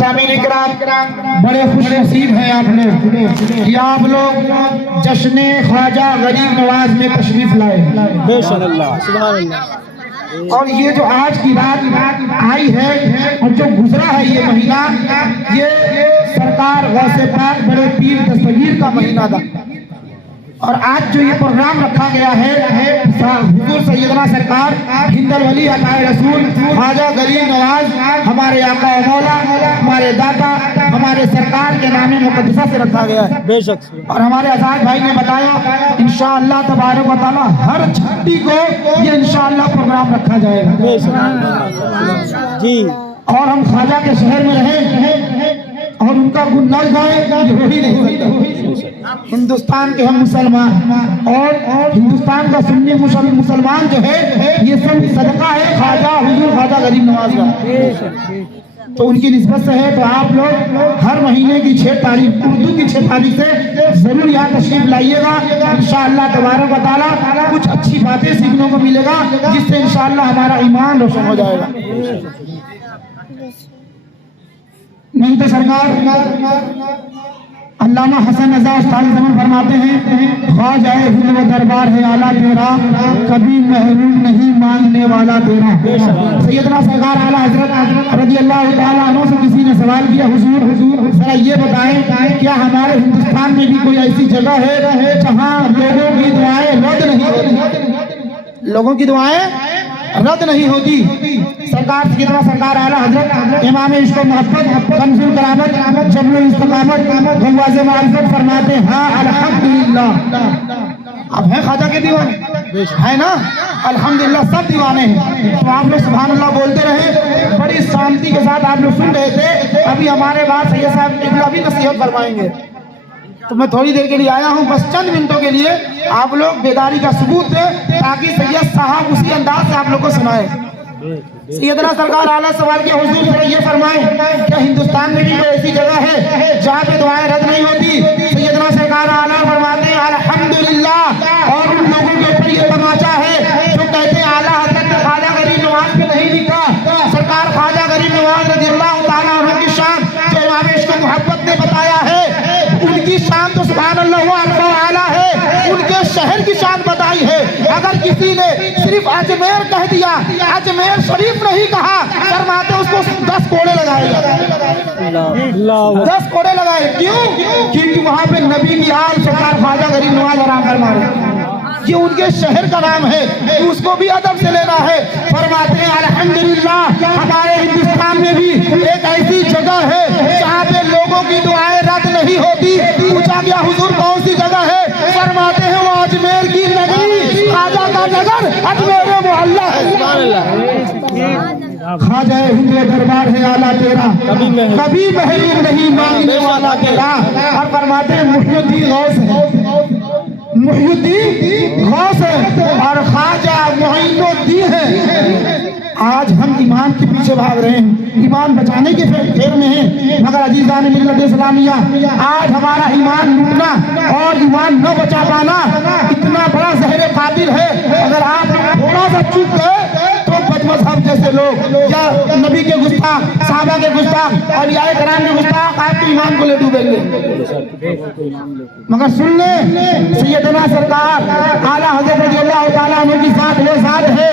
سامعین کرام، بڑے خوش نصیب ہیں آپ لوگ کہ آپ لوگ جشن خواجہ غریب نواز میں تشریف لائے۔ بے شک اللہ، سبحان اللہ۔ اور یہ جو آج کی رات آئی ہے اور جو گزرا ہے یہ مہینہ، یہ سرکار غوث پاک بڑے پیر دستگیر کا مہینہ تھا۔ اور آج جو یہ پروگرام رکھا گیا ہے حضور سیدنا سرکار ہند الولی عطا رسول خواجہ غریب نواز ہمارے آقا و مولا، ہمارے داتا، ہمارے سرکار کے نام مقدسہ سے رکھا گیا ہے۔ بے شک۔ اور ہمارے آزاد بھائی نے بتایا انشاءاللہ تبارک و تعالی ہر چھٹی کو یہ انشاءاللہ پروگرام رکھا جائے گا۔ بے شک جی۔ اور ہم خواجہ کے شہر میں رہیں اور ان کا گن نہ گائیں یہ ہو ہی نہیں سکتا۔ ہندوستان کے ہم مسلمان اور ہندوستان کا سنی مسلمان جو ہے یہ سب صدقہ ہے خواجہ حضور خواجہ غریب نواز کا، تو ان کی نسبت سے ہے۔ تو آپ لوگ ہر مہینے کی 6 تاریخ اردو کی 6 تاریخ سے ضرور یہاں تشریف لائیے گا۔ انشاءاللہ تبارک و تعالیٰ کچھ اچھی باتیں سیکھنے کو ملے گا جس سے انشاءاللہ ہمارا ایمان روشن ہو جائے گا۔ نہیں تو سرکار علامہ حسن رضا استاد زمان فرماتے ہیں خواجہ ہند و دربار ہے اعلیٰ تیرا، کبھی محروم نہیں مانگنے والا تیرا۔ سیدنا سرکار اعلیٰ حضرت رضی اللہ تعالیٰ عنہ سے کسی نے سوال کیا حضور ذرا یہ بتائیں کیا ہمارے ہندوستان میں بھی کوئی ایسی جگہ ہے جہاں لوگوں کی دعائیں رد نہیں ہوتی؟ لوگوں کی دعائیں رد نہیں ہوتی۔ سرکار سیدنا سرکار اعلیٰ حضرت امام عشق و محبت کنز الکرامت جبل الاستقامت غواز معرفت فرماتے ہیں ہاں الحمدللہ۔ اب ہیں خواجہ کے دیوانے ہے نا، الحمدللہ سب دیوانے ہیں۔ تو آپ لوگ سبحان اللہ بولتے رہے، بڑی شانتی کے ساتھ آپ لوگ سن رہے تھے۔ ابھی ہمارے بعد سید صاحب قبلہ بھی نصیحت فرمائیں گے، تو میں تھوڑی دیر کے لیے آیا ہوں، بس چند منٹوں کے لیے آپ لوگ بیداری کا ثبوت دیں تاکہ سید صاحب اسی انداز سے آپ لوگ کو سنائیں۔ سیدنا سرکار اعلیٰ سوال کے حضور سے یہ فرمائیں کہ ہندوستان میں بھی کوئی ایسی جگہ ہے جہاں پہ دعائیں رد نہیں ہوتی؟ سیدنا سرکار اعلیٰ فرماتے ہیں الحمدللہ۔ اور ان لوگوں کے اوپر یہ تماچا ہے جو کہتے ہیں اعلیٰ حضرت نے خواجہ غریب نواز پہ نہیں لکھا۔ سرکار خواجہ غریب نواز رضی اللہ تعالیٰ عنہ کی شان جو امام عشق و محبت نے بتایا ہے، ان کی شان تو سبحان اللہ وہ عرفہ اعلیٰ ہے، ان کے شہر کی شان بتائی ہے۔ اگر کسی نے صرف اجمیر کہہ دیا، اجمیر شریف نہیں کہا، فرماتے اس کو 10 کوڑے لگائے گا۔ 10 کوڑے لگائے، کیوں؟ کیونکہ وہاں پہ نبی کی آل سرکار خواجہ غریب نواز آرام فرما رہے ہیں، یہ ان کے شہر کا نام ہے، تو اس کو بھی ادب سے لینا ہے۔ فرماتے ہیں الحمدللہ ہمارے ہندوستان میں بھی ایک ایسی جگہ ہے جہاں پہ لوگوں کی دعائیں رد نہیں ہوتی۔ پوچھا گیا حضور کون سی جگہ ہے؟ فرماتے ہیں وہ اجمیر کی نگری، خواجہ کا نگر اجمیر محلہ ہے۔ خواجہ ہند و دربار ہے اعلیٰ تیرا، کبھی محروم نہیں مانگنے والا تیرا۔ اور فرماتے ہیں محی الدین غوث ہے، محی الدین غوث ہے اور خواجہ معین الدین ہے۔ آج ہم ایمان کے پیچھے بھاگ رہے ہیں، ایمان بچانے کے پھیر میں ہیں، مگر عزیزان ملت اسلامیہ آج ہمارا ایمان لوٹنا اور ایمان نہ بچا پانا اتنا بڑا زہر قاتل ہے۔ اگر آپ تھوڑا سا چوک گئے تو بد مذہب جیسے لوگ یا نبی کے گستاخ، صحابہ کے گستاخ، اولیاء کرام کے گستاخ آپ کے ایمان کو لے ڈوبیں گے۔ مگر سن لیں سیدنا سرکار اعلیٰ حضرت رضی اللہ تعالیٰ عنہ کی ذات وہ ذات ہے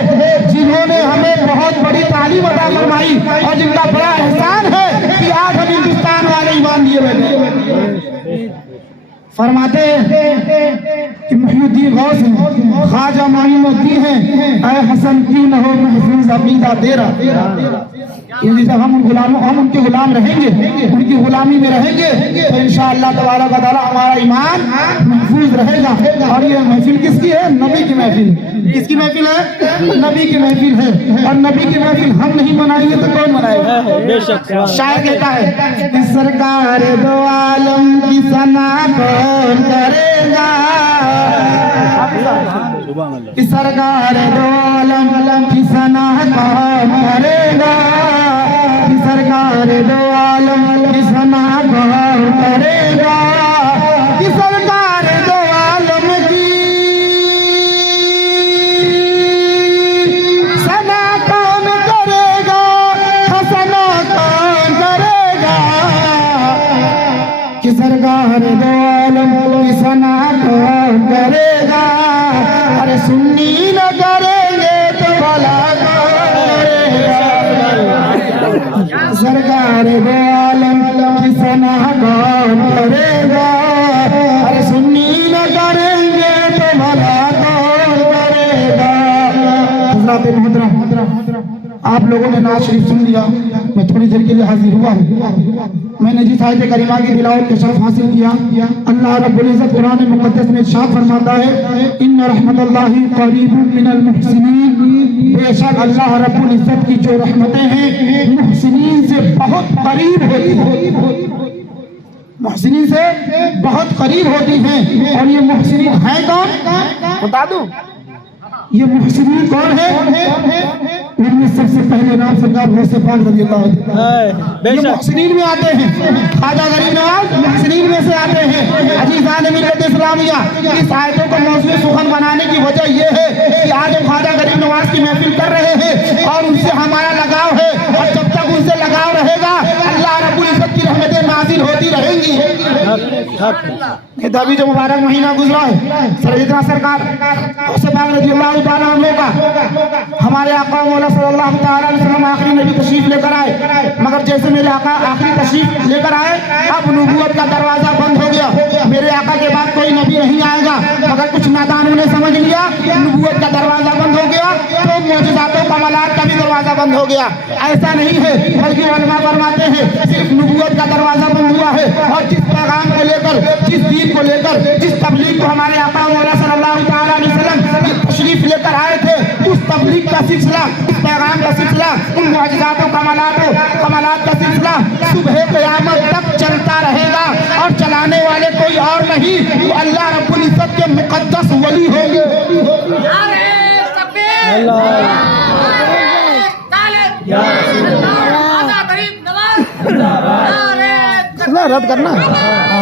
جنہوں نے ہمیں بہت بڑی تعلیم عطا فرمائی اور جن کا بڑا احسان ہے کہ آج ہم ہندوستان والے ایمان لیے بیٹھے۔ فرماتے ہیں کہ محی الدین غوث ہیں، خواجہ معین الدین ہیں، اے حسن کیوں نہ ہو محفوظ عقیدہ تیرا۔ جب ہم ان کے غلام رہیں گے، ان کی غلامی میں رہیں گے تو انشاءاللہ تبارک و تعالی ہمارا ایمان محفوظ رہے گا۔ اور یہ محفل کس کی ہے؟ نبی کی محفل۔ کس کی محفل ہے؟ نبی کی محفل ہے، اور نبی کی محفل ہم نہیں منائیں گے تو کون منائے گا؟ بے شک۔ شاعر کہتا ہے کہ سرکار دو عالم کی ثنا کون کرے گا، کہ سرکار دو عالم کی ثنا کون کرے گا، کہ سرکار دو عالم کی ثنا کون کرے گا، کہ سرکار دو عالم کی ثنا کون کرے گا، ثنا کون کرے گا، سرکار دو عالم کی ثنا کون کرے گا؟ ارے سنی نہ کریں گے تو بھلا کون کرے گا؟ سرکار دو عالم کی ثنا کون کرے گا؟ ارے سنی نہ کریں گے تو بھلا کون کرے گا؟ حضرات محترم، آپ لوگوں نے نعت شریف سن لیا، میں تھوڑی دیر کے لیے حاضر ہوا ہوں۔ میں نے جس آیت کریمہ کی تلاوت کے شرف حاصل کیا، اللہ رب العزت قرآن مقدس میں ارشاد فرماتا ہے ان رحمت اللہ قریب من المحسنین، بے شک اللہ رب العزت کی جو رحمتیں ہیں محسنین سے بہت قریب ہوتی ہیں، محسنین سے بہت قریب ہوتی ہیں۔ اور یہ محسنین ہیں کون؟ بتا دوں یہ محسنین کون ہے؟ ان میں سب سے پہلے نام سرکار غوث پاک رضی اللہ عنہ، یہ محسنین میں آتے ہیں۔ خواجہ غریب نواز محسنین میں سے آتے ہیں۔ عزیزان ملت اسلامیہ، اس آیتوں کو موضوع سخن بنانے کی وجہ یہ ہے کہ آج ہم خواجہ غریب نواز کی محفل کر رہے ہیں اور ان سے ہمارا لگاؤ ہے، اور جب تک ان سے لگاؤ رہے گا اللہ رب العزت کی رحمتیں نازل ہوتی رہیں گی۔ یہ ابھی جو مبارک مہینہ گزرا ہے سیدنا سرکار غوث پاک رضی اللہ تعالیٰ عنہ کا، ہمارے آقا مولا صلی اللہ تعالیٰ علیہ وسلم آخری نبی تشریف لے کر آئے، مگر جیسے میرے آقا آخری تشریف لے کر آئے اب نبوت کا دروازہ بند ہو گیا۔ میرے آقا کے بعد کوئی نبی نہیں آئے گا، مگر کچھ نادانوں نے سمجھ لیا نبوت کا دروازہ بند ہو گیا تو معجزات و کمالات کا بھی دروازہ بند ہو گیا۔ ایسا نہیں ہے، بلکہ علماء فرماتے ہیں صرف نبوت کا دروازہ بند ہوا ہے، اور جس پیغام کو لے کر، جس دین کو لے کر، جس تبلیغ کو ہمارے آقا مولا صلی اللہ تعالیٰ علیہ وسلم تشریف لے کر آئے تھے، اس تبلیغ کا سلسلہ، اس پیغام کا سلسلہ، ان معجزات و کمالات کا سلسلہ صبح قیامت تک چلتا رہے گا، اور چلانے والے کوئی اور نہیں وہ اللہ رب العزت کے مقدس ولی ہوں گے۔ رد کرنا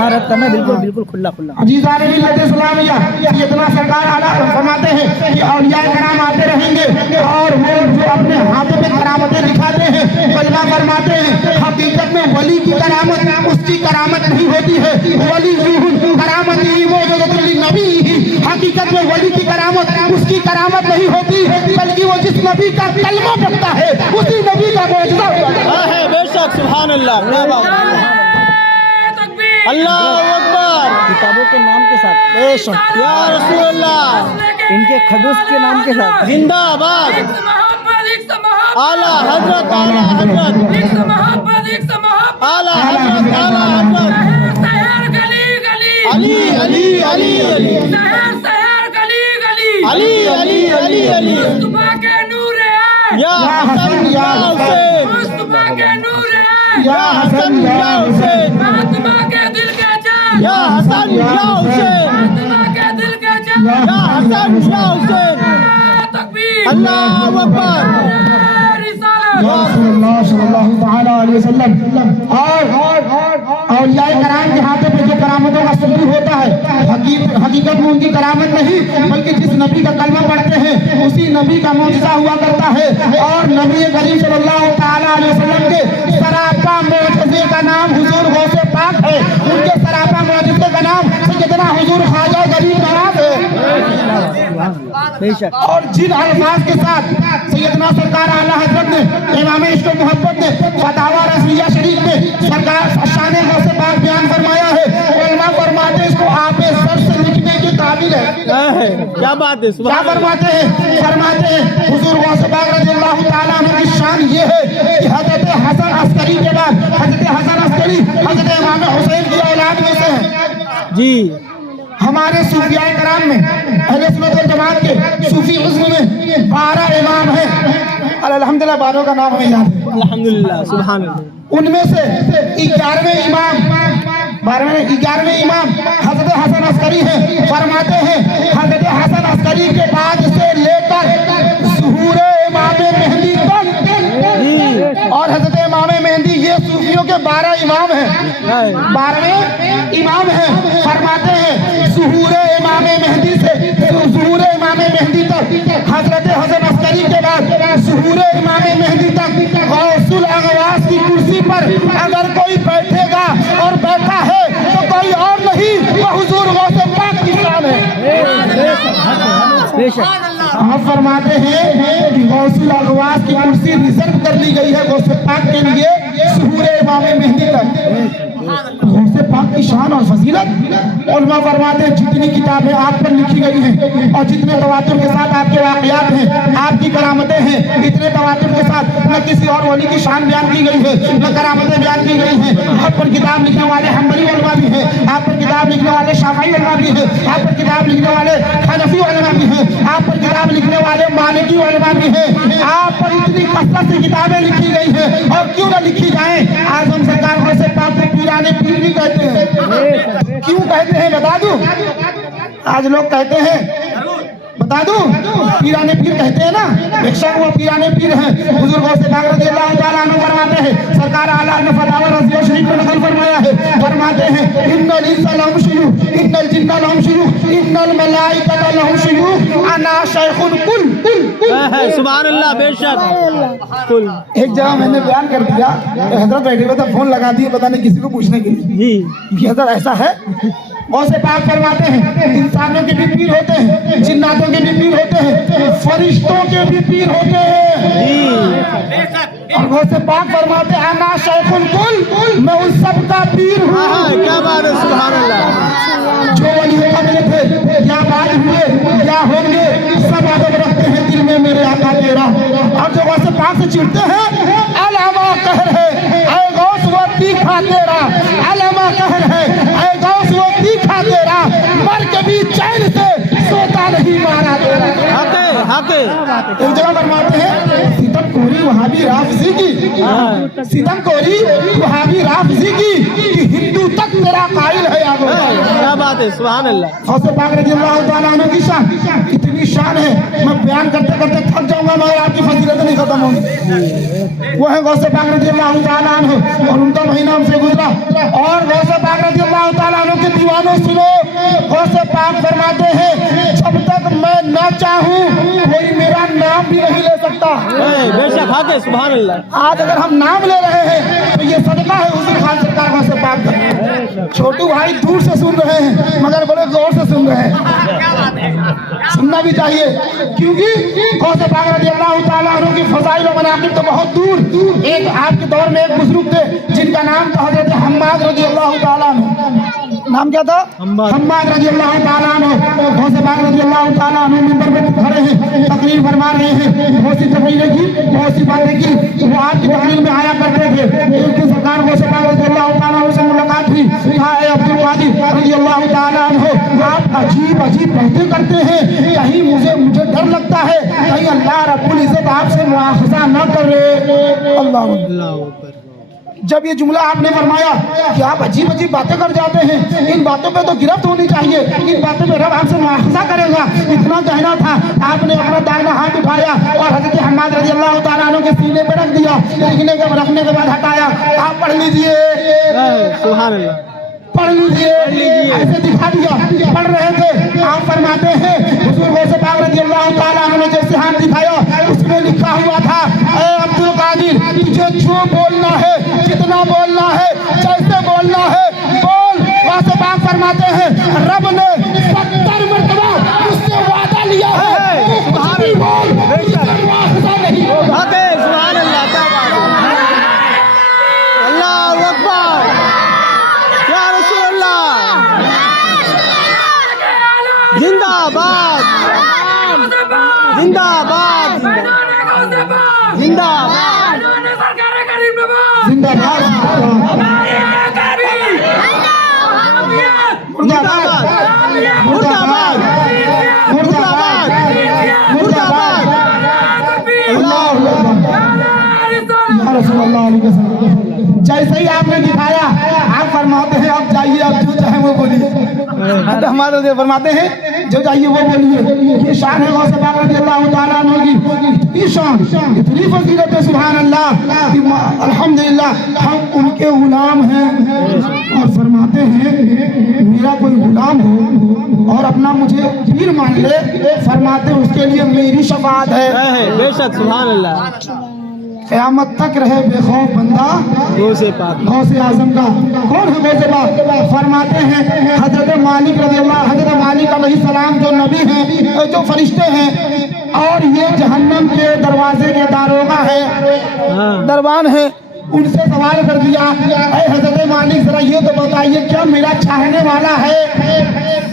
رد کرنا بالکل بالکل کھلا کھلا۔ عزیزان ملت اسلامیہ، سیدنا سرکار اعلیٰ فرماتے ہیں کہ اولیاء کرام آتے رہیں گے اور وہ جو اپنے ہاتھوں میں کرامتیں دکھاتے ہیں، علماء فرماتے ہیں حقیقت میں ولی کی کرامت اس کی کرامت نہیں ہوتی ہے، ولی کرامت ہی موجودۃ للنبی، حقیقت میں ولی کی کرامت اس کی کرامت نہیں ہوتی، بلکہ وہ جس نبی کا کلمہ پڑھتا ہے اسی نبی کا معجزہ ہوتا ہے۔ بے شک، سبحان اللہ، اللہ اکبر۔ کتابوں کے نام کے ساتھ بے شک، یا رسول اللہ، ان کے خدوس کے نام کے ساتھ زندہ آباد اعلیٰ حضرت، اعلیٰ حضرت، اعلیٰ حضرت، اعلیٰ حضرت، علی علی علی علی علی علی علی علی، یا حسن یا حسین، یا حسن یا حسین، یا حسن یا حسین، یا حسن یا حسین، اللہ اکبر، اللہ صلی اللہ تعالیٰ علیہ وسلم۔ اور اولیاء کرام کے ہاتھوں پہ جو کرامتوں کا ثبوت ہوتا ہے حقیقت میں ان کی کرامت نہیں، بلکہ جس نبی کا کلمہ پڑھتے ہیں اسی نبی کا معجزہ ہوا کرتا ہے۔ اور نبی کریم صلی اللہ تعالیٰ علیہ وسلم کے سراپا معجزے کا نام حضور غوث پاک ہے، ان کے سراپا معجزے کا نام سیدنا حضور خواجہ غریب نواز ہے۔ اور جن الفاظ کے ساتھ سیدنا سرکار اعلیٰ حضرت نے امام عشق و محبت نے فتاوی رضویہ شریف میں سرکار شان غوث پاک بیان فرمایا ہے، علماء فرماتے ہیں اس کو آپ سر سے لکھنے کے قابل ہے۔ کیا بات ہے، کیا فرماتے ہیں؟ فرماتے ہیں حضور غوث پاک رضی اللہ تعالیٰ عنہ کی شان یہ ہے کہ حضرت حسن عسکری کے بعد حضرت حسن عسکری حضرت امام حسین کی اولاد میں سے ہیں جی۔ ہمارے صوفیاء کرام میں اہل سنت والجماعت کے صوفی عزم میں 12 امام ہیں، الحمدللہ 12 کا نام ہمیں یاد ہے الحمدللہ، سبحان اللہ۔ ان میں سے 11ویں امام حضرت حسن عسکری ہیں۔ فرماتے ہیں حضرت حسن عسکری کے بعد سے لے کر ظہور امام مہدی تک، اور حضرت امام مہدی یہ صوفیوں کے 12 امام ہیں، 12ویں امام ہیں۔ فرماتے ہیں ظہور امام مہدی سے ظہور امام مہدی تک، حضرت حسن عسکری کے بعد ظہور امام مہدی تک غوث الاغواث کی کرسی پر اگر کوئی بیٹھے گا اور بیٹھا ہے تو کوئی आप फरमाते हैं कि गौसुल अगवास की कुर्सी रिजर्व कर ली गई है गौसे पाक के लिए सुहूर इमाम मेहदी तक। गौसे पाक की शान और फजीलत उलमा फरमाते हैं जितनी किताबें आप पर लिखी गई हैं और जितने तवातुर के साथ आपके वाक़यात हैं, आपकी करामतें हैं, इतने तवातुर के साथ न किसी और वली की शान बयान की गई है, न करामतें बयान की गई हैं। आप पर किताब लिखने वाले हम्बली उलमा भी हैं, आप पर किताब लिखने वाले शाफई उलमा भी हैं, आप पर किताब लिखने वाले हनफी उलमा भी हैं, आप पर किताब लिखने वाले मालिकी उलमा भी हैं। आप पर इतनी कसरत से किताबें लिखी गई हैं और क्यों न लिखी जाए। आजम सरकार गौसे पाक को पीराने पीर भी कहते हैं। क्यों कहते हैं बता दूं? आज लोग कहते हैं, बता दूं, पीराने पीर कहते हैं ना, बेशक वो पीराने पीर हैं। हुजूर गौसे पाक रज़ियल्लाहु ताला अन्हु फरमाते हैं, सरकार आला ने फतावा रज़िया शरीफ में नकल फरमाया है, फरमाते हैं इन्नल इंसा लहुम शुयूख इन्नल जिन्ना लहुम शुयूख इन्नल मलाइकता लहुम शुयूख अना शैखुन कुल। सुभान अल्लाह, बेशक कुल। एक जगह मैंने बयान कर दिया, हजरत बैठे हुए थे, फोन लगा दिए पता नहीं किसी को पूछने के लिए जी कि हजरत ऐसा है। गौसे पाक फरमाते हैं इंसानों के भी पीर होते हैं, जिन्नातों के भी पीर होते हैं, फरिश्तों के भी पीर होते हैं। और गौसे पाक फरमाते हैं अना शैखुल कुल, मैं उन सब का पीर हूँ। क्या बात है, सुभान अल्लाह। जो वलियों का मिले थे, या बाद हुए या होंगे, सब अदब रखते हैं दिल में मेरे आका तेरा। और जो गौसे पाक से चिढ़ते हैं, अलामा कहर है ऐ गौस वो तीखा तेरा, अलामा कहर है ऐ गौस वो तीखा तेरा, मर के भी चैन से सोता नहीं मारा तेरा। एक जगह फरमाते हैं सितम कोरी वहाबी राफजी की, सितम कोरी वहाबी राफजी की कि हिंदू तक तेरा कायल है। आगो क्या बात है, सुभान अल्लाह। गौसे पाक रज़ियल्लाहु ताला अन्हु की शान कितनी शान है, मैं बयान करते करते थक जाऊंगा मगर आपकी फजीलत नहीं खत्म होगी। वो है गौसे पाक रज़ियल्लाहु ताला अन्हु और उनका महीना हमसे गुजरा। और गौसे पाक रज़ियल्लाहु ताला अन्हु के दीवानों सुनो, गौसे पाक फरमाते हैं जब तक मैं न चाहूं कोई मेरा नाम भी नहीं ले सकता। बेशक हक है, सुभान अल्लाह। आज अगर हम नाम ले रहे हैं तो ये सदका है हुजूर खान सरकार गौसे पाक का। छोटू भाई दूर से सुन रहे हैं मगर बड़े गौर से सुन रहे हैं, सुनना भी चाहिए क्योंकि गौसे पाक रज़ियल्लाहु ताला अन्हु की फज़ाइल और मनाक़िब तो बहुत दूर। एक आपके दौर में एक बुजुर्ग थे जिनका नाम था हज़रत हम्माद रज़ियल्लाहु ताला अन्हु। नाम क्या था? हम्माद रज़ियल्लाहु ताला अन्हु। गौसे पाक रज़ियल्लाहु ताला अन्हु मिंबर पे खड़े हैं, तकरीर फरमा रहे हैं, बहुत सी तकरीरें की, बहुत सी बातें की। वो आपकी तकरीर में आया करते थे। एक दिन सरकार गौसे पाक रज़ियल्लाहु ताला अन्हु से मुलाकात हुई। कहा ए अब्दुल कादिर रज़ियल्लाहु ताला अन्हु, आप अजीब अजीब बातें करते हैं, कहीं मुझे डर लगता है कहीं अल्लाह रब्बुल इज्जत आपसे मुआखज़ा न करे। अल्लाह। जब ये जुमला आपने फरमाया कि आप अजीब अजीब बातें कर जाते हैं, इन बातों पे तो गिरफ्त होनी चाहिए, इन बातों पे रब आपसे मुआखज़ा करेगा, इतना कहना था। आपने अपना दाहिना हाथ उठाया और हज़रत हम्माद रज़ियल्लाहु ताला अन्हु के सीने पे रख दिया, रखने के बाद हटाया। आप पढ़ लीजिए, सुभान अल्लाह, पढ़ लीजिए, ऐसे दिखा दिया। पढ़ रहे थे, आप फरमाते हैं हुजूर गौसे पाक रज़ियल्लाहु ताला अन्हु ने जैसे हाथ दिखाया उसमें लिखा हुआ था ए अब्दुल कादिर, तुझे जो बोलना है, जितना बोलना है, जैसे बोलना है बोल। गौसे पाक फरमाते हैं रब ने 70 मरतबा मुझसे वादा लिया है, कुछ भी बोल मुआखज़ा नहीं होगा। सुभान अल्लाह, क्या बात है, अल्लाहु अकबर, या रसूल अल्लाह, जिंदाबाद जिंदाबाद जिंदाबाद जिंदाबाद जिंदाबाद मुर्दाबाद मुर्दाबाद मुर्दाबाद मुर्दाबाद। जैसे ही आपने दिखाया आप फरमाते हैं अब जाइए, अब जो चाहे वो बोलिए। हमारे फरमाते हैं जो चाहिए वो बोलिए। ये शान है गौसे पाक रज़ियल्लाहु ताला अन्हु की, इतनी शान, इतनी फजीलत है, सुभान अल्लाह, अल्हम्दुलिल्लाह। हम उनके गुलाम हैं और फरमाते हैं मेरा कोई गुलाम हो और अपना मुझे पीर मान ले, फरमाते उसके लिए मेरी शफाअत है। बेशक, सुभान अल्लाह। क़यामत तक रहे बेखौफ बंदा غوث پاک غوث आजम का। कौन है غوث पाक? फरमाते हैं हजरत मालिक रज़ी अल्लाह, हजरत मालिक अलैहिस्सलाम जो नबी हैं, जो फरिश्ते हैं, और ये जहन्नम के दरवाजे के दारोगा है, ہاں दरबान है। उनसे सवाल कर दिया, ऐ हजरत मालिक जरा ये तो बताइए क्या मेरा चाहने वाला है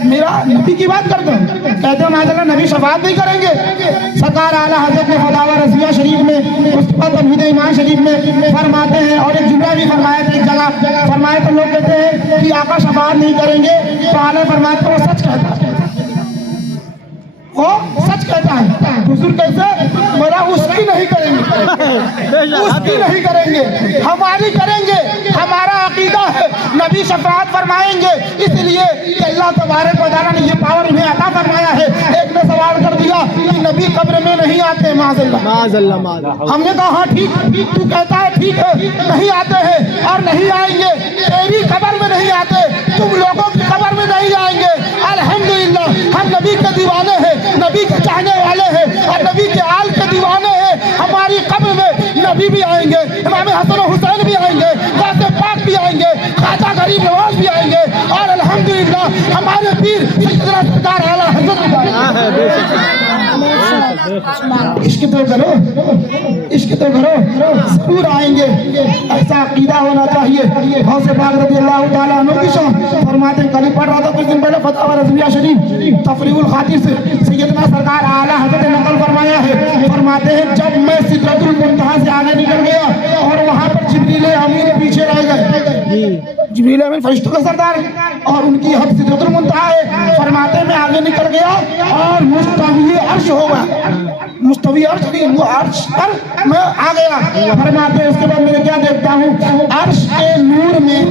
मेरा नबी की बात करते हैं? कहते हैं माशाअल्लाह नबी शफाअत नहीं करेंगे। सरकार आला हजरत ने फतावा रज़िया शरीफ में, उसके बाद तमहीद ईमान शरीफ में फरमाते हैं, और एक जुमला भी फरमाया था एक जगह, फरमाया तो लोग कहते हैं कि आका शफाअत नहीं करेंगे, तो आला फरमाते वो सच कहता है, वो सच कहता है। हुजूर कैसे? मेरा उसकी नहीं करेंगे, उसकी नहीं करेंगे, हमारी करेंगे। हमारा अकीदा है नबी शफाअत फरमाएंगे, इसलिए कि अल्लाह तबारक व तआला ने ये पावर उन्हें अता फरमाया है। एक ने सवाल कर दिया कि नबी कब्र में नहीं आते, माज़अल्लाह। معاذ हमने कहा हाँ ठीक, तू कहता है ठीक है, नहीं आते हैं और नहीं आएंगे। तेरी कब्र में नहीं आते, तुम लोगों की कब्र में नहीं आएंगे। अल्हम्दुलिल्लाह हम नबी के दीवाने हैं, नबी के चाहने वाले हैं, और नबी के आल के दीवाने हैं। हमारी कब्र में नबी भी आएंगे, इमाम हसन और हुसैन भी आएंगे, गौसे पाक भी आएंगे, ख्वाजा गरीब नवाज भी आएंगे, और अल्हम्दुलिल्लाह हमारे पीर सैयदना सरकार आला हज़रत इश्क तो करो, इश्क तो करो, जरूर आएंगे। ऐसा अकीदा होना चाहिए। गौसे पाक रज़ी अल्लाह तआला अन्हु की शान फरमाते हैं, कल पढ़ रहा था कुछ दिन पहले फतावा रज़विया शरीफ तफरीउल खातिर से, सैयदना सरकार आला हज़रत ने नकल फरमाया है। फरमाते हैं जब मैं सिदरतुल मुंतहा से आगे निकल गया और वहाँ पर जिब्रील अमीन पीछे रह गए। जिब्रील अमीन फरिश्तों का सरदार है और उनकी हद सिदरतुल मुंतहा है। फरमाते मैं आगे निकल गया और मुस्तवी अर्श होगा, मुस्तवी अर्श नहीं, वो अर्श पर मैं आ गया। फरमाते उसके बाद मैं क्या देखता हूँ, अर्श के नूर में,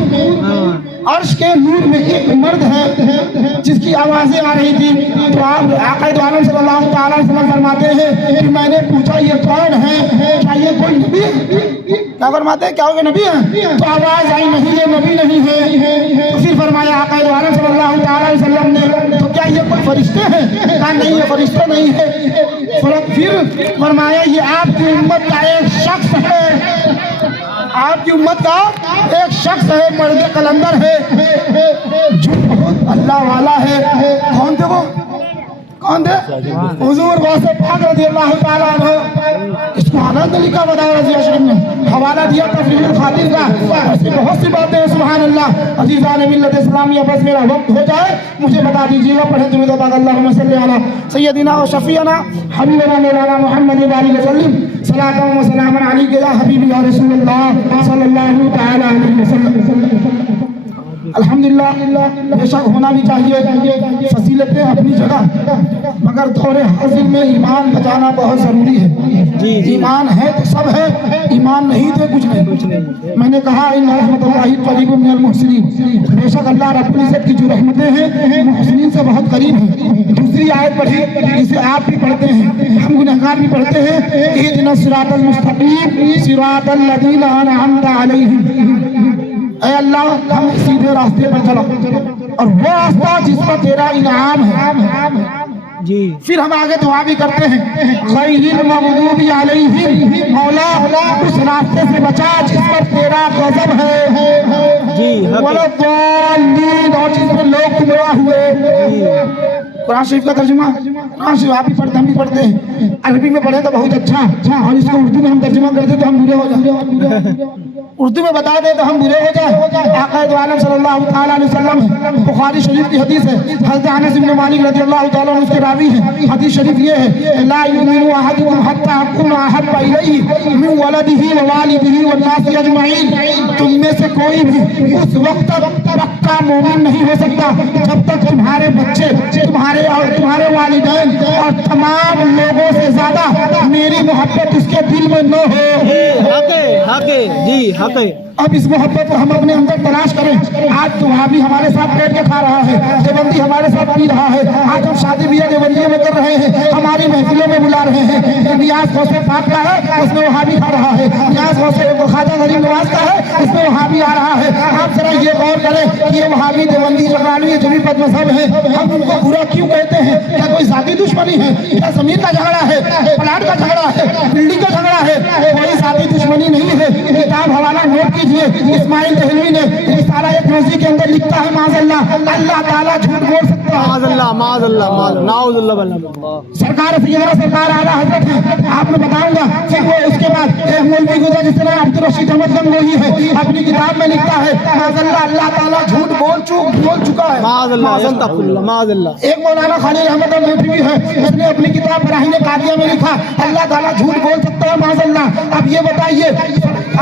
अर्श के नूर में एक मर्द है जिसकी आवाजें आ रही थी। तो आप आक़ाए दो आलम सल्लल्लाहु तआला अलैहि वसल्लम फरमाते हैं कि मैंने पूछा ये कौन है, क्या ये कोई नबी है? क्या फरमाते हैं क्या हो गया नबी है? तो आवाज आई नहीं ये नबी नहीं है। तो फिर फरमाया आक़ाए दो आलम सल्लल्लाहु तआला अलैहि वसल्लम ने, तो क्या ये कोई फरिश्ते हैं? कहा नहीं ये फरिश्ते नहीं है। फिर फरमाया ये आपकी उम्मत का एक शख्स है, आपकी उम्मत का एक शख्स है, मर्द कलंदर है, जो बहुत अल्लाह वाला है। कौन थे वो? कौन थे? हुजूर गौस पाक रज़ी अल्लाह तआला अन्हु। इसको आनंद लिखा बताया रज़िया शरीफ ने, हवाला दिया तफरीउल खातिर का। ऐसी बहुत सी बातें हैं, सुभान अल्लाह। अज़ीज़ान मिल्लत इस्लामिया, बस मेरा वक्त हो जाए मुझे बता दीजिएगा, पढ़े तुम्हें तो पाक अल्लाहुम्मा सल्ली अला सय्यदिना व शफीअना हबीबना मौलाना मुहम्मद व आलिहि वसल्लम सलातन व सलामन अलैका या हबीबी या रसूलल्लाह सल्लल्लाहु तआला अलैहि वसल्लम। अल्हम्दुलिल्लाह बेशक होना भी चाहिए फसीलतें अपनी जगह, मगर दौरे हाजिर में ईमान बचाना बहुत ज़रूरी है। ईमान है तो सब है, ईमान नहीं तो कुछ नहीं। मैंने कहा इन रहमतुल्लाहि करीबुम मिनल मुहसिनीन, बेशक अल्लाह रब्बुल इज़्ज़त की जो रहमतें हैं मुहसिनीन से बहुत करीब हैं। दूसरी आयत पढ़ी जिसे आप भी पढ़ते हैं, हम गुनहगार भी पढ़ते हैं, इहदिनस सिरातल मुस्तकीम सिरातल लज़ीना अनअमता अलैहिम। ऐ अल्लाह हमें सीधे रास्ते पर चला, और वो रास्ता जिस पर तेरा इनाम है। جی फिर हम आगे दुआ भी करते हैं, गैरिल मग़दूबी अलैहिम, मौला उस रास्ते से बचा जिस पर तेरा गज़ब है। جی वला ज़ालिमीन, और जिस पर लोग गुमराह हुए। कुरान शरीफ का तर्जुमा, कुरान शरीफ आप भी पढ़ते हम भी पढ़ते हैं, अरबी में पढ़े तो बहुत अच्छा, और इसको उर्दू में हम तर्जुमा करते तो हम बुरे हो जाए, उर्दू में बता दे तो हम बुरे हो जाए। आक़ाए दो आलम सल्लल्लाहु तआला अलैहि वसल्लम, बुखारी शरीफ की हदीस है, हज़रत अनस इब्न मालिक रज़ियल्लाहु तआला अन्हु उसके रावी हैं। हदीस शरीफ ये है, ला युमिनु अहदुकुम हत्ता अकुना अहब्बा इलैहि मिन वलदिही व वालिदिही वन नासि अजमईन। तुम में से कोई भी उस वक्त तक पक्का मोमिन नहीं हो सकता जब तक तुम्हारे बच्चे, तुम्हारे वालिदैन और तमाम लोगों से ज्यादा मेरी मोहब्बत उसके दिल में न हो। हाके जी हाके। अब इस मोहब्बत को हम अपने अंदर तलाश करें। आज दुआबी हमारे साथ बैठ के खा रहा है, देवबंदी हमारे साथ पी रहा है, आज हम शादी ब्याह देवबंदियों में कर रहे हैं, हमारी महफिलों में बुला रहे हैं। नियाज गौसे पाक का है उसमें वहाँ भी खा रहा है, नियाज गौसे ख्वाजा गरीब नवाज का है उसमें वहाँ भी आ रहा है। आप जरा ये गौर करें कि ये वहाबी देवबंदी जगरालू ये जो भी बद मजहब है, हम उनको बुरा क्यों कहते हैं? क्या कोई जाती दुश्मनी है? क्या जमीन का झगड़ा है, प्लाट का झगड़ा है, बिल्डिंग का झगड़ा है? कोई जाती दुश्मनी नहीं है। किताब हवाला नोट कीजिए, इस्माइल दहलवी ने रिसाला एक रोजी के अंदर लिखता है, माज़अल्लाह, अल्लाह ताला झूठ बोल सकता है। सरकार सैयदना सरकार आला हजरत है, आपने बताऊंगा। फिर वो उसके बाद मौलवी गुजर जिस तरह अब्दुल रशीद अहमद गंगोही है, अपनी किताब में लिखता है, माज़अल्लाह, अल्लाह ताला झूठ बोल चुका है। एक मौलाना खालिद अहमद अमरूदी भी है, उसने अपनी किताब बराहीन कादिया में लिखा, अल्लाह ताला झूठ बोल सकता है, माज़अल्लाह। अब ये बताइए,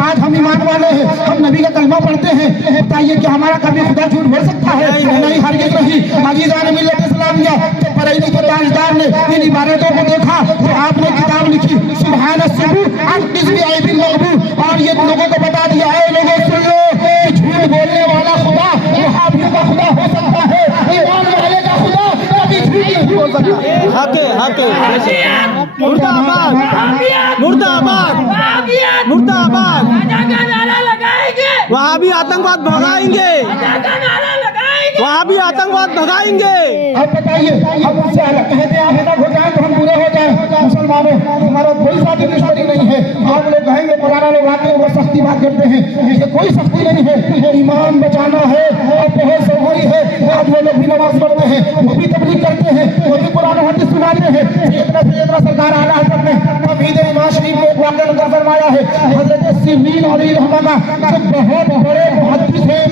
आज हम ईमान वाले हैं, हम नबी का कलमा पढ़ते हैं, बताइए कि हमारा कभी खुदा झूठ बोल सकता है? नहीं, हरगिज़ नहीं। अज़ीज़ान मिल्लत इस्लामिया के बरेली के ताजदार ने इन इबारतों को देखा तो आपने किताब लिखी, सुभान अस्सबूर अन किस्बी आइबिल मक़बूल, और ये लोगों को बता दिया है, लोगों सुन लो कि झूठ बोलने वाला खुदा वहाबियों का खुदा हो सकता है, ईमान वाले का खुदा कभी झूठ नहीं बोल सकता। मुर्दाबाद, मुर्दाबाद, मुर्दाबाद, वहाबी आतंकवाद भगाएंगे, वहाबी आतंकवाद भगाएंगे। अब बताइए, हम उनसे कहते हैं आप अलग हो जाए तो हम पूरे हो जाए। मुसलमानों, हमारा कोई साथी दुश्मनी नहीं है। आप लोग कहेंगे, पुराना लोग आते हैं वो सख्ती बात करते हैं, ये कोई सख्ती नहीं है। ईमान बचाना है और बहुत सही है। आज वो लोग भी नमाज पढ़ते हैं, वो भी तबलीग करते हैं, वो भी कुरान हदीस सुनाते हैं। सैयदना सरकार आला हज़रत ने तौहीद ईमान शरीफ में एक वाक़या नक़ल फरमाया है। हज़रत सिरीन अलैहिस्सलाम जो बहुत बड़े मुहद्दिस हैं,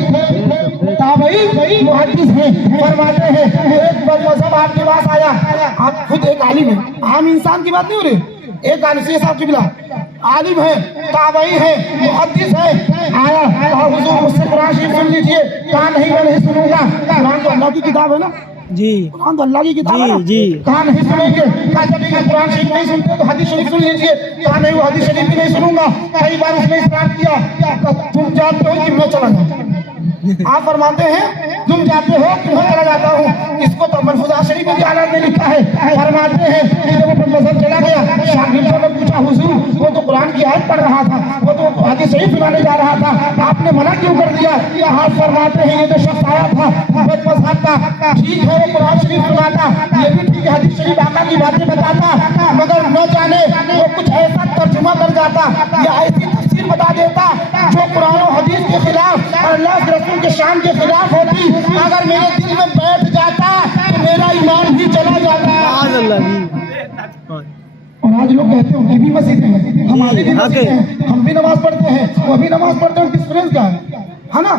ताबई मुहद्दिस हैं, फरमाते हैं एक बदमज़हब आपके पास आया, आप खुद एक आलिम है, आम इंसान की बात नहीं हो रही, एक आलिम से साहब किबला आलिम है, ताबई है, मुहद्दिस है, आया कहा हुजूर मुझसे कुरान शरीफ सुन लीजिए। कहा नहीं, मैं नहीं सुनूंगा, कुरान तो अल्लाह की किताब है ना जी, कुरान तो अल्लाह की किताब है ना जी। कहा नहीं सुनेंगे। कहा जब ये कुरान शरीफ नहीं सुनते तो हदीस शरीफ सुन लीजिए। कहा नहीं, वो हदीस शरीफ भी नहीं सुनूंगा। कई बार उसने इस्लाम किया, तुम जानते हो कि मैं चला जाऊं, आप फरमाते हैं तुम जाते हो कि मैं चला जाता हूँ। इसको तो मलफूज़ा शरीफ में भी आलत में लिखा है। फरमाते हैं कि जब वो बदमज़हब चला गया, शागिर्दों ने पूछा, हुजूर वो तो कुरान की आयत पढ़ रहा था, वो तो हदीस शरीफ सुनाने जा रहा था, आपने मना क्यों कर दिया? आप फरमाते हैं ये जो शख्स आया था बदमज़हब का, ठीक है वो कुरान शरीफ सुनाता, ये भी ठीक है हदीस शरीफ आका की बातें बताता, मगर न जाने वो कुछ ऐसा तर्जुमा कर जाता या ऐसी तफसीर बता देता जो कुरान और हदीस के खिलाफ और अल्लाह के रसूल के शान के खिलाफ होती। अगर मेरे दिल में बैठ जाता तो मेरा ईमान भी चला जाता। और आज लोग कहते हैं उनकी भी मस्जिद है, हमारी भी मस्जिद है, हम भी नमाज पढ़ते हैं, वो भी नमाज पढ़ते हैं, डिफरेंस क्या है ना?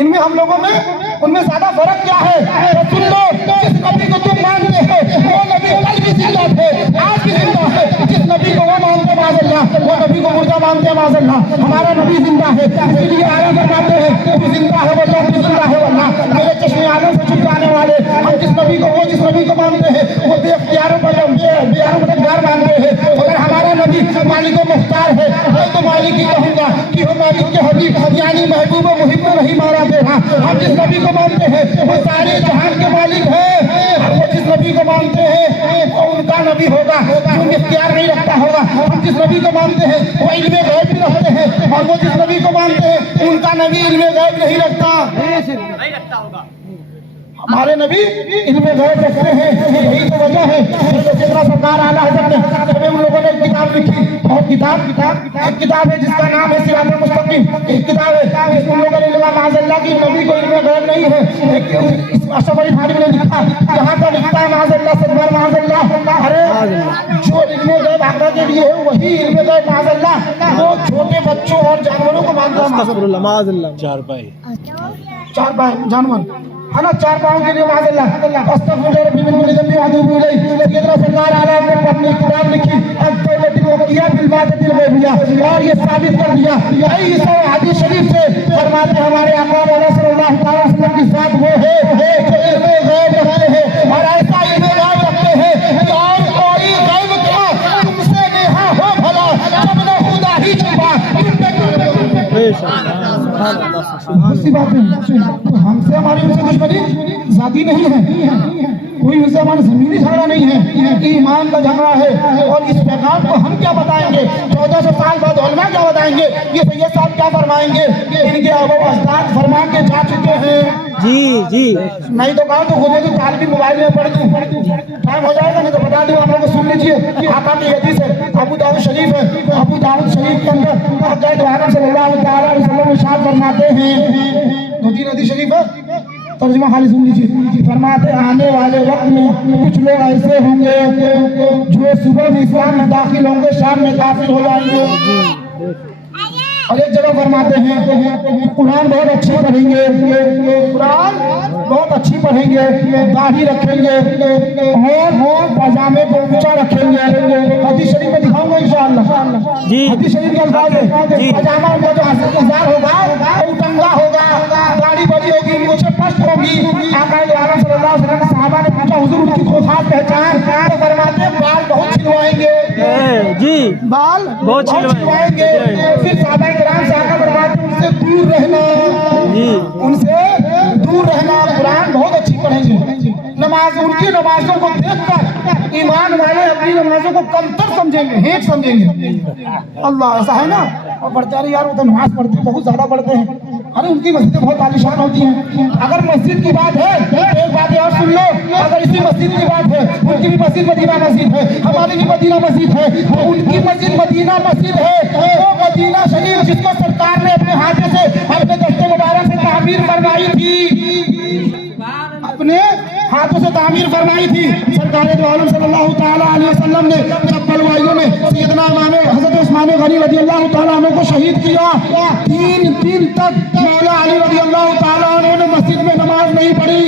इनमें हम लोगों में उनमें ज्यादा फर्क क्या है? तो सुन लो, जिस नबी को तुम मानते हो वो नबी कल भी जिंदा थे, आज भी जिंदा है। जिस नबी को वो मानते माज़अल्लाह, वो नबी को मुर्दा मानते माज़अल्लाह। हमारा नबी जिंदा है, इसलिए आया फरमाते हैं वो जिंदा है, वो भी जिंदा है। वल्लाह मेरे चश्मे आलम से छुप जाने वाले, हम जिस नबी को वो जिस नबी को मानते हैं वो बेख्तियारों पर बेख्तियार मानते हैं। अगर हमारा नबी मालिक मुख्तार है, मैं तो मालिक ही कहूँगा कि वो मालिक के हबीब यानी महबूब मुहिब नहीं मारा देना। हम जिस नबी को मानते हैं वो सारे जहान के मालिक है। वो जिस नबी को मानते हैं वो उनका नबी होगा जो इख्तियार नहीं रखता होगा। हम जिस नबी को मानते हैं वो इल्मे गैब भी रखते हैं, और वो जिस नबी को मानते हैं उनका नबी इल्मे गैब नहीं रखता होगा। हमारे नबी इल्मे गैब रखते हैं, यही तो वजह है। सैयदना सरकार आला हज़रत ने तभी उन लोगों ने किताब लिखी, और एक किताब है जिसका नाम है सिरात मुस्तकीम। एक किताब है जिसमें उन लोगों ने लिखा माज़अल्लाह की नबी को इल्मे गैब नहीं है। अशरफ अली थानवी ने लिखा, यहाँ का लिखता है माज़अल्लाह सदबर माज़अल्लाह, अरे जो इल्मे गैब आका के लिए है वही इल्मे गैब माज़अल्लाह वो छोटे बच्चों और जानवरों को मानता है। माज़अल्लाह चार पाए जानवर है ना, चार पाँव के लिए माज़अल्लाह सरकार आला ने अपनी किताब लिखी, और ये साबित कर दिया कई हदीस शरीफ से। फरमाते हमारे आका सल्लल्लाहु अलैहि वसल्लम की साथ वो है जो इल्मे गैब रखते हैं, और ऐसा इल्मे गैब रखते हैं कि और कोई गैब क्या तुमसे नेहा हो भला, जब न खुदा ही छुपा। उसी बात है, हमसे हमारी उनसे दुश्मनी जाती नहीं है, कोई उनसे हमारा जमीनी झगड़ा नहीं है, ईमान का झगड़ा है। और इस पैगाम को हम क्या बताएंगे? 1400 साल बाद उलमा क्या बताएंगे? ये सैयद साहब क्या फरमाएंगे? इनके अबू अजदाद फरमा के जा चुके हैं? जी नहीं तो कहा तो खुद ही तालबी मोबाइल में पढ़ दूं, टाइम हो जाएगा, नहीं तो बता दूं आप लोगों को। सुन लीजिए, आका की हदीस है, अबू दाऊद शरीफ है। अबू दाऊद शरीफ के अंदर हज़रत आदम सल्लल्लाहु अलैहि वसल्लम इरशाद फरमाते हैं, दो तीन हदीस शरीफ है, तर्जुमा खाली सुन लीजिए। फरमाते आने वाले वक्त में कुछ लोग ऐसे होंगे जो सुबह में इस्लाम में दाखिल होंगे, शाम में काफिर हो जाएंगे। और एक जगह फरमाते हैं कुरान बहुत अच्छी पढ़ेंगे, कुरान बहुत अच्छी पढ़ेंगे, दाढ़ी रखेंगे और पजामे को ऊंचा रखेंगे। हदीस शरीफ में दिखाऊंगा इंशाअल्लाह। जी हदीस शरीफ के अल्फाज है, पजामा उनका जो असर होगा वो उटंगा होगा, दाढ़ी बड़ी होगी, मूछें स्पष्ट होगी। आका दो आलम सल्लल्लाहु अलैहि वसल्लम सहाबा ने पूछा हुजूर उनकी कोई खास पहचान? तो फरमाते हैं बाल बहुत छिलवाएंगे, जी बाल बहुत छिलवाएंगे। फिर सहाबा किराम से आका फरमाते हैं उनसे दूर रहना, उनसे दूर रहना। कुरान बहुत अच्छी पढ़ेंगे, नमाज उनकी नमाजों को देखकर ईमान वाले अपनी नमाजों को कमतर समझेंगे, हेठ समझेंगे। अल्लाह ऐसा है ना, और पढ़ते अरे यार वो तो नमाज पढ़ते हैं, बहुत ज्यादा पढ़ते हैं, अरे उनकी मस्जिदें बहुत आलिशान होती हैं। अगर मस्जिद की बात है तो एक बात और सुन लो, अगर इसी मस्जिद की बात है, उनकी भी मस्जिद मदीना मस्जिद है, हमारी भी मदीना मस्जिद है, तो उनकी मस्जिद मदीना मस्जिद है, वो मदीना शरीफ जिसको सरकार ने अपने हाथों से अपने दस्ते मुबारक से तामीर फरमाई थी, अपने हाथों से तामीर फरमाई थी। सरकार दो आलम सल्लल्लाहु ताला अलैहि वसल्लम ने जब बलवाइयों में सैयदना इमाम हज़रत उस्मान गनी रज़ियल्लाहु ताला अन्हु को शहीद किया, 3 दिन तक मौला अली रज़ियल्लाहु ताला अन्हु ने मस्जिद में नमाज नहीं पढ़ी।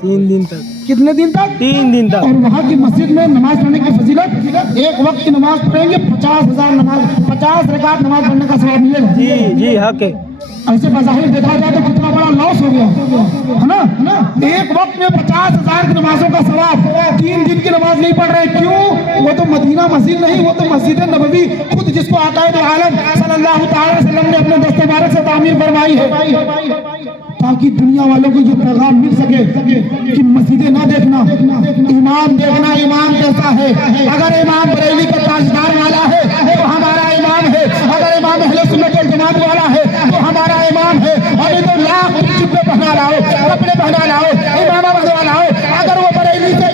3 दिन तक। कितने दिन तक? 3 दिन तक। और वहाँ की मस्जिद में नमाज पढ़ने की फजीलत, एक वक्त की नमाज पढ़ेंगे 50,000 नमाज, 50 रकात नमाज पढ़ने का सवाब मिलेगा। जी हक है। ऐसे बज़ाहिर देखा जाए तो कितना बड़ा लॉस हो गया है ना। एक वक्त में 50,000 की नमाजों का सवाब, 3 दिन की नमाज नहीं पढ़ रहे, क्यों? वो तो मदीना मस्जिद नहीं, वो तो मस्जिद नबवी खुद, जिसको आका दो आलम सल्लल्लाहु अलैहि वसल्लम ने अपने दस्ते मुबारक से तामीर फरमाई है, ताकि दुनिया वालों को ये पैगाम मिल सके कि मस्जिदें ना देखना, इमाम देखना, इमाम कैसा है। अगर इमाम बरेली का ताजदार वाला है तो हमारा इमाम है, अगर इमाम अहले सुन्नत वल जमात वाला है तो हमारा इमाम है। और ये तो लाख जुब्बे पहना लाओ, कपड़े पहना लाओ, इमामा बनवा लाओ, अगर वो बरेली का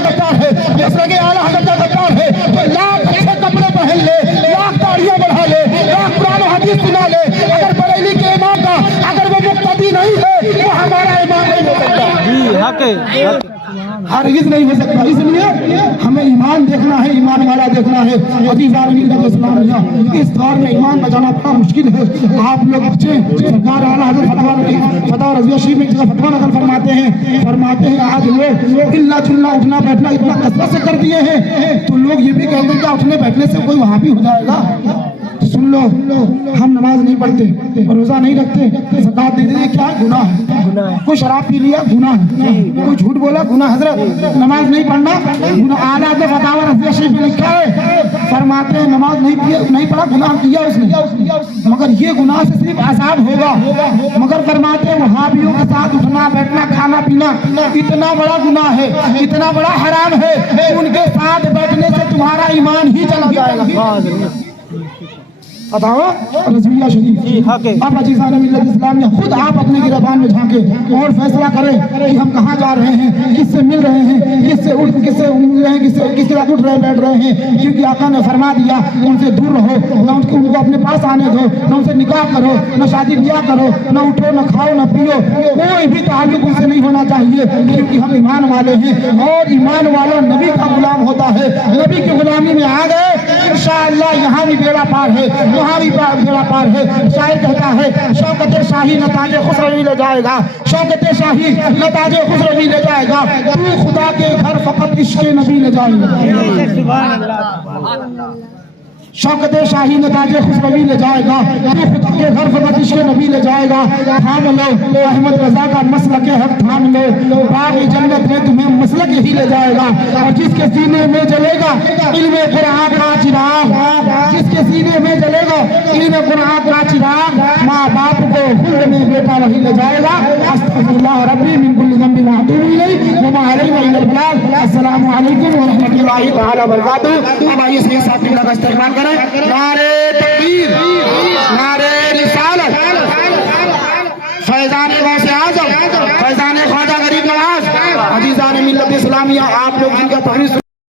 गद्दार है, मसलक आला हज़रत का गद्दार है, तो लाख अच्छे कपड़े पहन ले, लाख दाढ़ियां बढ़ा ले, लाख कुरान हदीस सुना ले, अगर बरेली के इमाम का अगर वो मुक्तदी नहीं है तो हमारा इमाम नहीं हो सकता। जी हक है, हरगिज़ नहीं हो सकता। इसलिए हमें ईमान देखना है, ईमान वाला देखना है। अज़ीज़ान इस्लामिया, इस दौर में ईमान बचाना बड़ा मुश्किल है। आप लोग बच्चे, सरकार आला हज़रत फतवा रज़िया शरीफ में फतवा नकल फरमाते हैं आज लोग इल्ला चुल्ला उठना बैठना इतना कसरत से कर दिए हैं, तो लोग ये भी कहते हैं कि उठने बैठने से कोई वहाँ भी हो जाएगा। सुन लो, हम नमाज नहीं पढ़ते, रोजा नहीं रखते, ज़कात नहीं देते, क्या गुनाह है? कोई शराब पी लिया गुनाह है, कोई झूठ बोला गुनाह। हजरत नमाज नहीं पढ़ना गुनाह। आला के फतवा रज़िया शरीफ में लिखा है, फरमाते हैं नमाज नहीं पढ़ा गुनाह किया उसने, मगर ये गुनाह से सिर्फ आजाद होगा। मगर फरमाते हैं वहाबियों के साथ उठना बैठना खाना पीना इतना बड़ा गुनाह है, इतना बड़ा हराम है, उनके साथ बैठने से तुम्हारा ईमान ही चला जाएगा। फतवा रज़िया शरीफ। अब अज़ीज़ान मिल्लत इस्लामिया, खुद आप अपने गिरबान में झांके और फैसला करें कि हम कहाँ जा रहे हैं, किससे मिल रहे हैं, किससे मिल रहे हैं, किसके साथ उठ रहे बैठ रहे हैं। क्योंकि आका ने फरमा दिया उनसे दूर रहो, न उनको अपने पास आने दो, न उनसे निकाह करो, न शादी ब्याह करो, न उठो न खाओ न पियो, कोई भी ताल्लुक उनसे नहीं होना चाहिए। क्योंकि हम ईमान वाले हैं और ईमान वाला नबी का गुलाम होता है। नबी की गुलामी में आ गए इंशाअल्लाह यहाँ भी बेड़ा पार है, वहाँ भी बेड़ा पार है। शायर कहता है शौकत शाही नताज खुसरवी ले जाएगा, शौकत शाही नताज खुसरवी ले जाएगा, तू खुदा के घर फकत इश्क़ नबी ले जाएगा। शौकत शाही नताज खुसरवी ले जाएगा, तू खुदा के घर फकत इश्क़ नबी ले जाएगा। थाम लो अहमद रजा का मसलक हक, थाम लो बाग जन्नत में तुम्हें मसलक यही ले जाएगा। और जिसके सीने में जलेगा इल्मे कुरान का चिराग, जिसके सीने में जलेगा इल्मे कुरान का चिराग, माँ बाप को खुद में बेटा वही ले जाएगा। अस्तगफिरुल्लाह रब्बी मिन कुल्ली ज़ंबिन व अतूबु इलैहि व मा अलैना इल्ला अल बलाग। अस्सलामु अलैकुम व रहमतुल्लाहि तआला व बरकातुहू। अब आइए सैयद साहब किबला का इस्तेमाल करें। नारे तकबीर, नारे रिसालत। اسلامیہ آپ لوگ جن کا تقریر